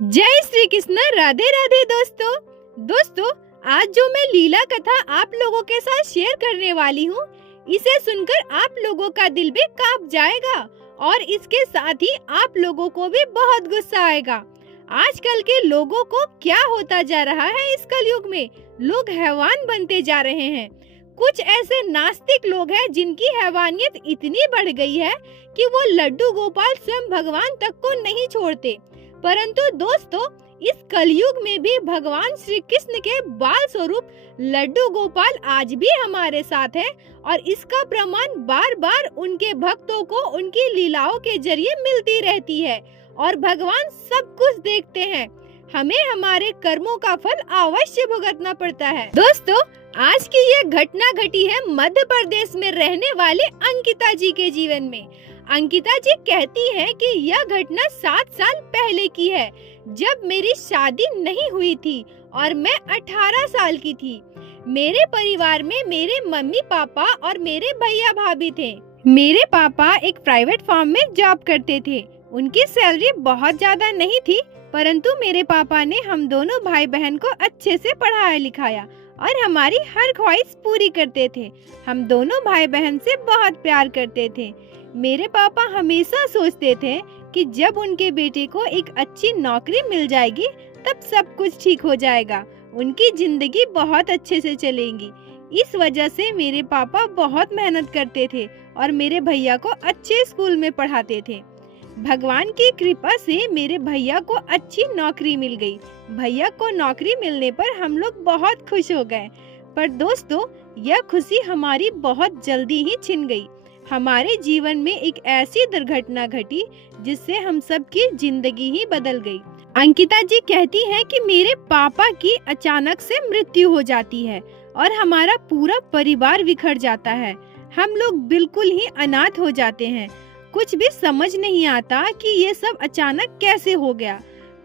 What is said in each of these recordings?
जय श्री कृष्ण। राधे राधे दोस्तों, आज जो मैं लीला कथा आप लोगों के साथ शेयर करने वाली हूँ, इसे सुनकर आप लोगों का दिल भी कांप जाएगा और इसके साथ ही आप लोगों को भी बहुत गुस्सा आएगा। आजकल के लोगों को क्या होता जा रहा है इस कलयुग में, लोग हैवान बनते जा रहे हैं। कुछ ऐसे नास्तिक लोग हैं जिनकी हैवानियत इतनी बढ़ गई है कि वो लड्डू गोपाल स्वयं भगवान तक को नहीं छोड़ते। परंतु दोस्तों, इस कलयुग में भी भगवान श्री कृष्ण के बाल स्वरूप लड्डू गोपाल आज भी हमारे साथ है और इसका प्रमाण बार बार उनके भक्तों को उनकी लीलाओं के जरिए मिलती रहती है और भगवान सब कुछ देखते हैं। हमें हमारे कर्मों का फल अवश्य भुगतना पड़ता है। दोस्तों, आज की ये घटना घटी है मध्य प्रदेश में रहने वाले अंकिता जी के जीवन में। अंकिता जी कहती हैं कि यह घटना 7 साल पहले की है, जब मेरी शादी नहीं हुई थी और मैं 18 साल की थी। मेरे परिवार में मेरे मम्मी पापा और मेरे भैया भाभी थे। मेरे पापा एक प्राइवेट फर्म में जॉब करते थे। उनकी सैलरी बहुत ज्यादा नहीं थी, परंतु मेरे पापा ने हम दोनों भाई बहन को अच्छे से पढ़ाया लिखाया और हमारी हर ख्वाहिश पूरी करते थे। हम दोनों भाई बहन से बहुत प्यार करते थे। मेरे पापा हमेशा सोचते थे कि जब उनके बेटे को एक अच्छी नौकरी मिल जाएगी तब सब कुछ ठीक हो जाएगा, उनकी जिंदगी बहुत अच्छे से चलेगी। इस वजह से मेरे पापा बहुत मेहनत करते थे और मेरे भैया को अच्छे स्कूल में पढ़ाते थे। भगवान की कृपा से मेरे भैया को अच्छी नौकरी मिल गई। भैया को नौकरी मिलने पर हम लोग बहुत खुश हो गए। पर दोस्तों, यह खुशी हमारी बहुत जल्दी ही छिन गई। हमारे जीवन में एक ऐसी दुर्घटना घटी जिससे हम सब की जिंदगी ही बदल गई। अंकिता जी कहती हैं कि मेरे पापा की अचानक से मृत्यु हो जाती है और हमारा पूरा परिवार बिखर जाता है। हम लोग बिल्कुल ही अनाथ हो जाते हैं। कुछ भी समझ नहीं आता कि ये सब अचानक कैसे हो गया,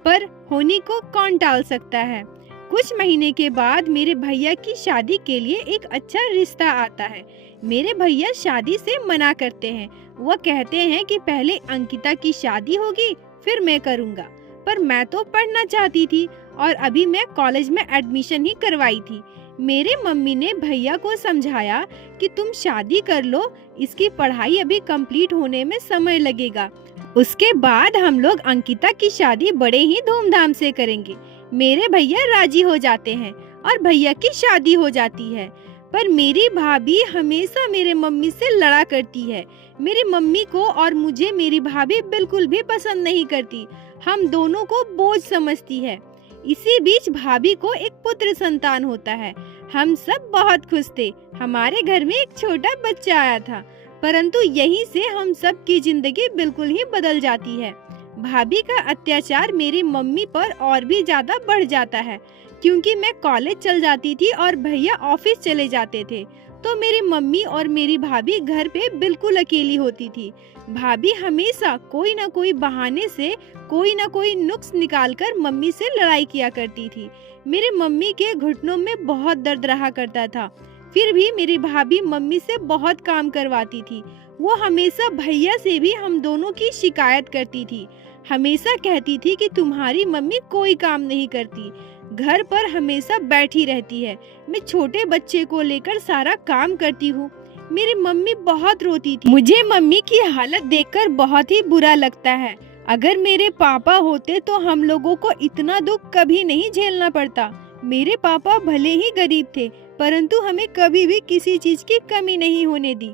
पर होने को कौन टाल सकता है। कुछ महीने के बाद मेरे भैया की शादी के लिए एक अच्छा रिश्ता आता है। मेरे भैया शादी से मना करते हैं। वो कहते हैं कि पहले अंकिता की शादी होगी फिर मैं करूँगा। पर मैं तो पढ़ना चाहती थी और अभी मैं कॉलेज में एडमिशन ही करवाई थी। मेरे मम्मी ने भैया को समझाया कि तुम शादी कर लो, इसकी पढ़ाई अभी कंप्लीट होने में समय लगेगा। उसके बाद हम लोग अंकिता की शादी बड़े ही धूमधाम से करेंगे। मेरे भैया राजी हो जाते हैं और भैया की शादी हो जाती है। पर मेरी भाभी हमेशा मेरे मम्मी से लड़ा करती है। मेरी मम्मी को और मुझे मेरी भाभी बिल्कुल भी पसंद नहीं करती, हम दोनों को बोझ समझती है। इसी बीच भाभी को एक पुत्र संतान होता है। हम सब बहुत खुश थे। हमारे घर में एक छोटा बच्चा आया था, परंतु यहीं से हम सब की जिंदगी बिल्कुल ही बदल जाती है। भाभी का अत्याचार मेरी मम्मी पर और भी ज्यादा बढ़ जाता है, क्योंकि मैं कॉलेज चल जाती थी और भैया ऑफिस चले जाते थे, तो मेरी मम्मी और मेरी भाभी घर पे बिल्कुल अकेली होती थी। भाभी हमेशा कोई न कोई बहाने से कोई न कोई नुक्स निकालकर मम्मी से लड़ाई किया करती थी। मेरे मम्मी के घुटनों में बहुत दर्द रहा करता था, फिर भी मेरी भाभी मम्मी से बहुत काम करवाती थी। वो हमेशा भैया से भी हम दोनों की शिकायत करती थी। हमेशा कहती थी कि तुम्हारी मम्मी कोई काम नहीं करती, घर पर हमेशा बैठी रहती है। मैं छोटे बच्चे को लेकर सारा काम करती हूँ। मेरी मम्मी बहुत रोती थी। मुझे मम्मी की हालत देखकर बहुत ही बुरा लगता है। अगर मेरे पापा होते तो हम लोगों को इतना दुख कभी नहीं झेलना पड़ता। मेरे पापा भले ही गरीब थे, परंतु हमें कभी भी किसी चीज की कमी नहीं होने दी।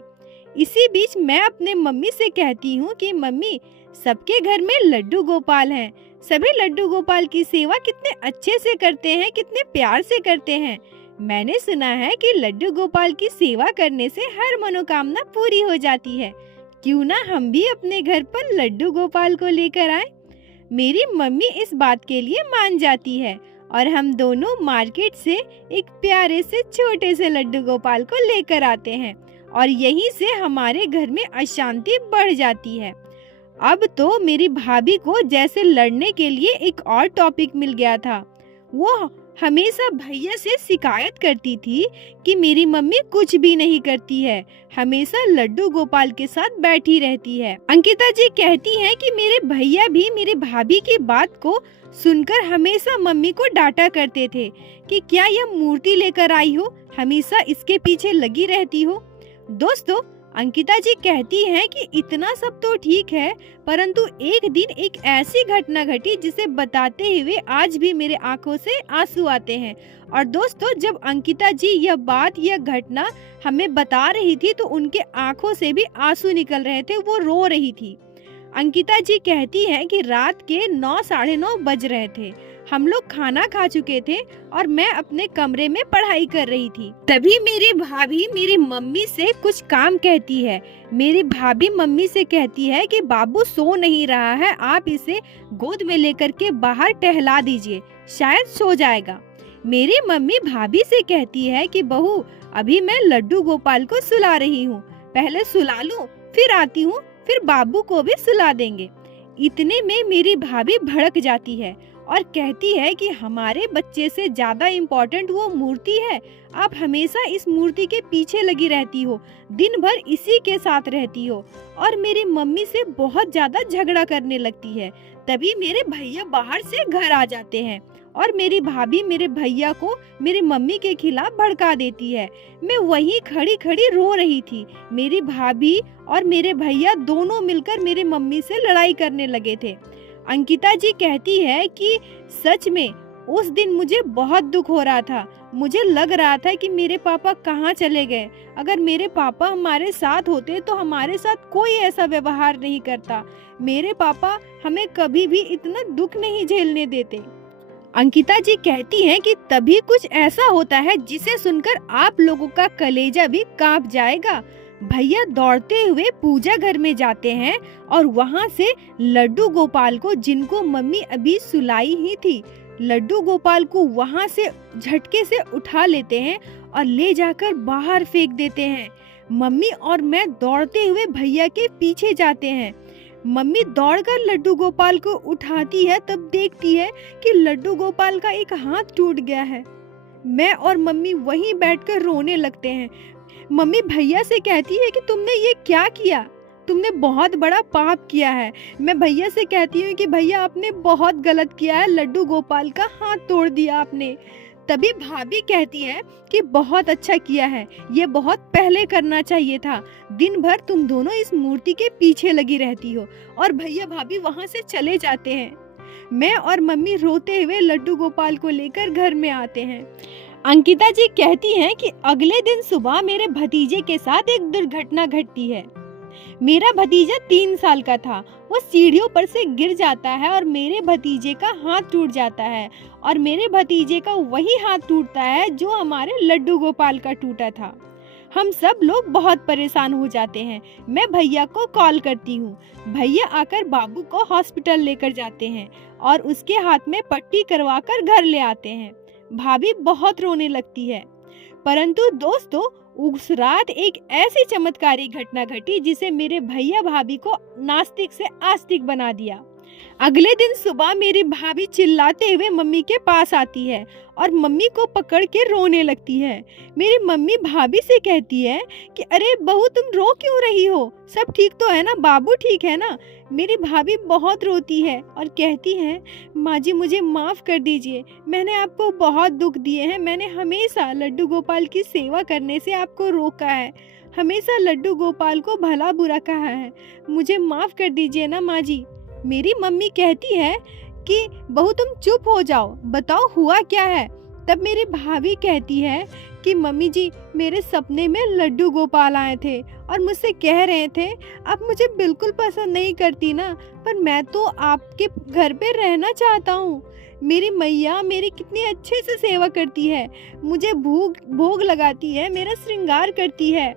इसी बीच मैं अपने मम्मी से कहती हूँ कि मम्मी, सबके घर में लड्डू गोपाल हैं। सभी लड्डू गोपाल की सेवा कितने अच्छे से करते हैं, कितने प्यार से करते हैं। मैंने सुना है कि लड्डू गोपाल की सेवा करने से हर मनोकामना पूरी हो जाती है। क्यों ना हम भी अपने घर पर लड्डू गोपाल को लेकर आए। मेरी मम्मी इस बात के लिए मान जाती है और हम दोनों मार्केट से एक प्यारे से छोटे से लड्डू गोपाल को लेकर आते हैं और यहीं से हमारे घर में अशांति बढ़ जाती है। अब तो मेरी भाभी को जैसे लड़ने के लिए एक और टॉपिक मिल गया था। वो हमेशा भैया से शिकायत करती थी कि मेरी मम्मी कुछ भी नहीं करती है, हमेशा लड्डू गोपाल के साथ बैठी रहती है। अंकिता जी कहती हैं कि मेरे भैया भी मेरी भाभी की बात को सुनकर हमेशा मम्मी को डांटा करते थे कि क्या यह मूर्ति लेकर आई हो, हमेशा इसके पीछे लगी रहती हो। दोस्तों, अंकिता जी कहती हैं कि इतना सब तो ठीक है, परंतु एक दिन एक ऐसी घटना घटी जिसे बताते हुए आज भी मेरे आंखों से आंसू आते हैं। और दोस्तों, जब अंकिता जी यह घटना हमें बता रही थी तो उनके आंखों से भी आंसू निकल रहे थे, वो रो रही थी। अंकिता जी कहती हैं कि रात के 9 साढ़े 9 बज रहे थे, हम लोग खाना खा चुके थे और मैं अपने कमरे में पढ़ाई कर रही थी। तभी मेरी भाभी मेरी मम्मी से कुछ काम कहती है। मेरी भाभी मम्मी से कहती है कि बाबू सो नहीं रहा है, आप इसे गोद में लेकर के बाहर टहला दीजिए, शायद सो जाएगा। मेरी मम्मी भाभी से कहती है कि बहू, अभी मैं लड्डू गोपाल को सुला रही हूँ, पहले सुला लूं, फिर आती हूँ, फिर बाबू को भी सुला देंगे। इतने में मेरी भाभी भड़क जाती है और कहती है कि हमारे बच्चे से ज्यादा इम्पोर्टेंट वो मूर्ति है, आप हमेशा इस मूर्ति के पीछे लगी रहती हो, दिन भर इसी के साथ रहती हो। और मेरी मम्मी से बहुत ज्यादा झगड़ा करने लगती है। तभी मेरे भैया बाहर से घर आ जाते हैं और मेरी भाभी मेरे भैया को मेरी मम्मी के खिलाफ भड़का देती है। मैं वहीं खड़ी खड़ी रो रही थी। मेरी भाभी और मेरे भैया दोनों मिलकर मेरी मम्मी से लड़ाई करने लगे थे। अंकिता जी कहती है कि सच में उस दिन मुझे बहुत दुख हो रहा था। मुझे लग रहा था कि मेरे पापा कहाँ चले गए। अगर मेरे पापा हमारे साथ होते तो हमारे साथ कोई ऐसा व्यवहार नहीं करता। मेरे पापा हमें कभी भी इतना दुख नहीं झेलने देते। अंकिता जी कहती हैं कि तभी कुछ ऐसा होता है जिसे सुनकर आप लोगों का कलेजा भी कांप जाएगा। भैया दौड़ते हुए पूजा घर में जाते हैं और वहाँ से लड्डू गोपाल को, जिनको मम्मी अभी सुलाई ही थी, लड्डू गोपाल को वहाँ से झटके से उठा लेते हैं और ले जाकर बाहर फेंक देते हैं। मम्मी और मैं दौड़ते हुए भैया के पीछे जाते हैं। मम्मी दौड़कर लड्डू गोपाल को उठाती है, तब देखती है कि लड्डू गोपाल का एक हाथ टूट गया है। मैं और मम्मी वहीं बैठकर रोने लगते हैं। मम्मी भैया से कहती है कि तुमने ये क्या किया, तुमने बहुत बड़ा पाप किया है। मैं भैया से कहती हूँ कि भैया आपने बहुत गलत किया है, लड्डू गोपाल का हाथ तोड़ दिया आपने। तभी भाभी कहती है कि बहुत अच्छा किया है, ये बहुत पहले करना चाहिए था। दिन भर तुम दोनों इस मूर्ति के पीछे लगी रहती हो। और भैया भाभी वहाँ से चले जाते हैं। मैं और मम्मी रोते हुए लड्डू गोपाल को लेकर घर में आते हैं। अंकिता जी कहती हैं कि अगले दिन सुबह मेरे भतीजे के साथ एक दुर्घटना घटती है। मेरा भतीजा 3 साल का था। वो सीढ़ियों पर से गिर जाता है और मेरे भतीजे का हाथ टूट जाता है। और मेरे भतीजे का वही हाथ टूटता है जो हमारे लड्डू गोपाल का टूटा था। हम सब लोग बहुत परेशान हो जाते हैं। मैं भैया को कॉल करती हूँ। भैया आकर बाबू को हॉस्पिटल लेकर जाते हैं और उसके हाथ में पट्टी करवाकर घर ले आते हैं। भाभी बहुत रोने लगती है। परंतु दोस्तों, उस रात एक ऐसी चमत्कारी घटना घटी जिसे मेरे भैया भाभी को नास्तिक से आस्तिक बना दिया। अगले दिन सुबह मेरी भाभी चिल्लाते हुए मम्मी के पास आती है और मम्मी को पकड़ के रोने लगती है। मेरी मम्मी भाभी से कहती है कि अरे बहू, तुम रो क्यों रही हो, सब ठीक तो है ना, बाबू ठीक है ना। मेरी भाभी बहुत रोती है और कहती है, माँ जी मुझे माफ़ कर दीजिए, मैंने आपको बहुत दुख दिए हैं। मैंने हमेशा लड्डू गोपाल की सेवा करने से आपको रोका है, हमेशा लड्डू गोपाल को भला बुरा कहा है, मुझे माफ़ कर दीजिए ना माँ जी। मेरी मम्मी कहती है कि बहू तुम चुप हो जाओ, बताओ हुआ क्या है। तब मेरी भाभी कहती है कि मम्मी जी, मेरे सपने में लड्डू गोपाल आए थे और मुझसे कह रहे थे आप मुझे बिल्कुल पसंद नहीं करती ना, पर मैं तो आपके घर पे रहना चाहता हूँ। मेरी मैया मेरी कितनी अच्छे से सेवा करती है, मुझे भोग लगाती है, मेरा श्रृंगार करती है,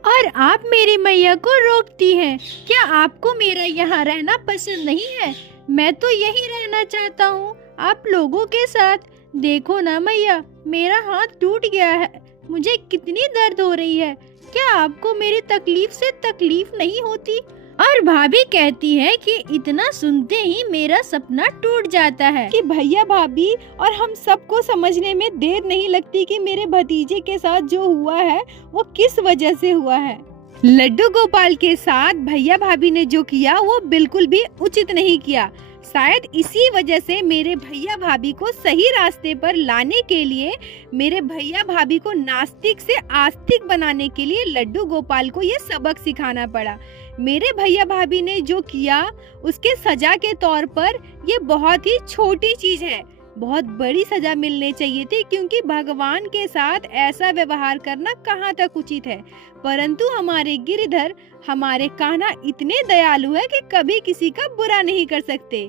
और आप मेरी मैया को रोकती हैं। क्या आपको मेरा यहाँ रहना पसंद नहीं है? मैं तो यही रहना चाहता हूँ आप लोगों के साथ। देखो ना मैया, मेरा हाथ टूट गया है, मुझे कितनी दर्द हो रही है। क्या आपको मेरी तकलीफ से तकलीफ नहीं होती? और भाभी कहती है कि इतना सुनते ही मेरा सपना टूट जाता है कि भैया भाभी और हम सबको समझने में देर नहीं लगती कि मेरे भतीजे के साथ जो हुआ है वो किस वजह से हुआ है। लड्डू गोपाल के साथ भैया भाभी ने जो किया वो बिल्कुल भी उचित नहीं किया। शायद इसी वजह से मेरे भैया भाभी को सही रास्ते पर लाने के लिए, मेरे भैया भाभी को नास्तिक से आस्तिक बनाने के लिए लड्डू गोपाल को ये सबक सिखाना पड़ा। मेरे भैया भाभी ने जो किया उसके सजा के तौर पर ये बहुत ही छोटी चीज है। बहुत बड़ी सजा मिलनी चाहिए थी, क्योंकि भगवान के साथ ऐसा व्यवहार करना कहाँ तक उचित है। परंतु हमारे गिरधर, हमारे कान्हा इतने दयालु है कि कभी किसी का बुरा नहीं कर सकते।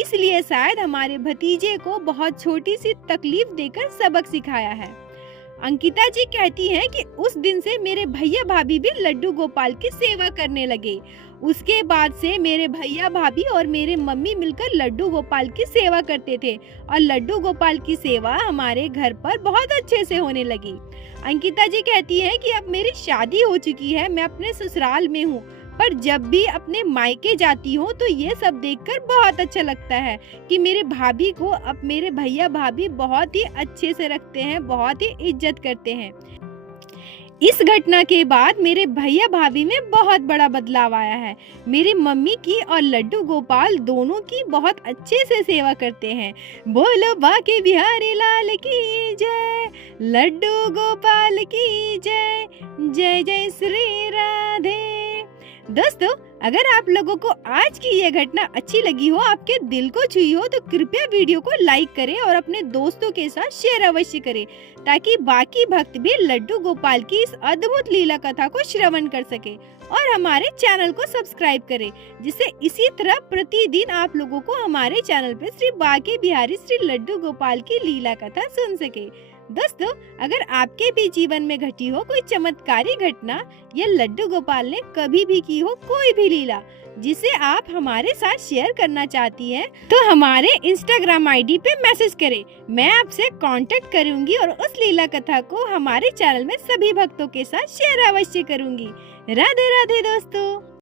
इसलिए शायद हमारे भतीजे को बहुत छोटी सी तकलीफ देकर सबक सिखाया है। अंकिता जी कहती हैं कि उस दिन से मेरे भैया भाभी भी लड्डू गोपाल की सेवा करने लगे। उसके बाद से मेरे भैया भाभी और मेरे मम्मी मिलकर लड्डू गोपाल की सेवा करते थे और लड्डू गोपाल की सेवा हमारे घर पर बहुत अच्छे से होने लगी। अंकिता जी कहती हैं कि अब मेरी शादी हो चुकी है, मैं अपने ससुराल में हूँ, पर जब भी अपने मायके जाती हूँ तो ये सब देखकर बहुत अच्छा लगता है कि मेरे भाभी को अब मेरे भैया भाभी बहुत ही अच्छे से रखते हैं, बहुत ही इज्जत करते हैं। इस घटना के बाद मेरे भैया भाभी में बहुत बड़ा बदलाव आया है। मेरी मम्मी की और लड्डू गोपाल दोनों की बहुत अच्छे से सेवा करते हैं। बोलो बाके बिहारी लाल की जय, लड्डू गोपाल की जय, जय जय श्री राधे। दोस्तों, अगर आप लोगों को आज की ये घटना अच्छी लगी हो, आपके दिल को छुई हो, तो कृपया वीडियो को लाइक करें और अपने दोस्तों के साथ शेयर अवश्य करें, ताकि बाकी भक्त भी लड्डू गोपाल की इस अद्भुत लीला कथा को श्रवण कर सके और हमारे चैनल को सब्सक्राइब करें, जिससे इसी तरह प्रतिदिन आप लोगों को हमारे चैनल पे श्री बाके बिहारी श्री लड्डू गोपाल की लीला कथा सुन सके। दोस्तों, अगर आपके भी जीवन में घटी हो कोई चमत्कारी घटना या लड्डू गोपाल ने कभी भी की हो कोई भी लीला जिसे आप हमारे साथ शेयर करना चाहती हैं, तो हमारे इंस्टाग्राम आईडी पे मैसेज करें। मैं आपसे कांटेक्ट करूंगी और उस लीला कथा को हमारे चैनल में सभी भक्तों के साथ शेयर अवश्य करूंगी। राधे राधे दोस्तों।